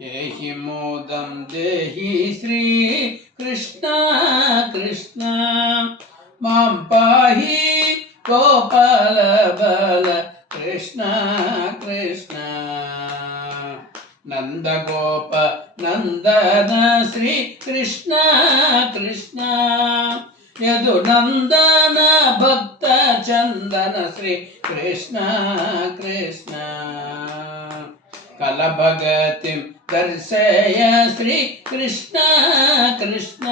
ఏహి మోదం దేహి శ్రీ కృష్ణ కృష్ణ. మాం పాహి గోపాల బల కృష్ణ కృష్ణ. నంద గోప నందన శ్రీ కృష్ణ కృష్ణ. యదు నందన భక్త చందన శ్రీ కృష్ణ కృష్ణ. కలభగతిం దర్శయ శ్రీ కృష్ణ కృష్ణ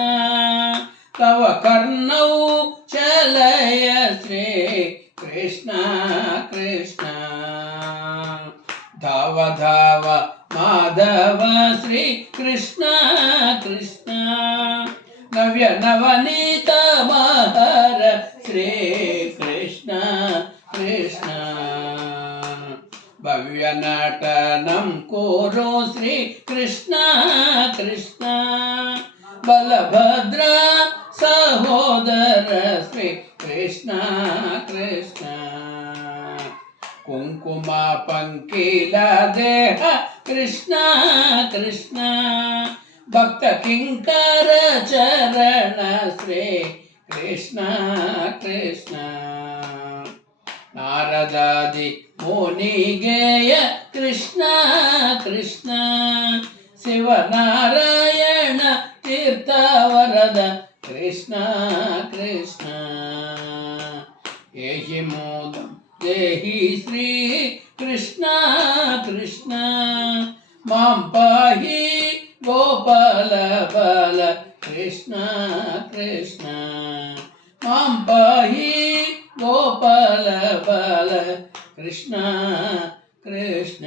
తవ కర్ణౌ చలయ శ్రీ కృష్ణ కృష్ణ ధావ ధావ మాధవ శ్రీ కృష్ణ కృష్ణ నవ్య నవనీత మహర శ్రీ కృష్ణ కృష్ణ భవ్య నటనం కోరో శ్రీ కృష్ణ కృష్ణ బలభద్ర సహోదర శ్రీ కృష్ణ కృష్ణ కుంకుమ పంకిల దేహ కృష్ణ కృష్ణ భక్త కింకర చరణ శ్రీ కృష్ణ కృష్ణ నారదాది ముని గేయ కృష్ణ కృష్ణ. శివనారాయణ తీర్థవరద కృష్ణ కృష్ణ. ఏహి మోదం దేహి శ్రీ కృష్ణ కృష్ణ. మాం పాహి గోపాల బాల కృష్ణ కృష్ణ. మాం పాహి గోపాల कृष्ण कृष्ण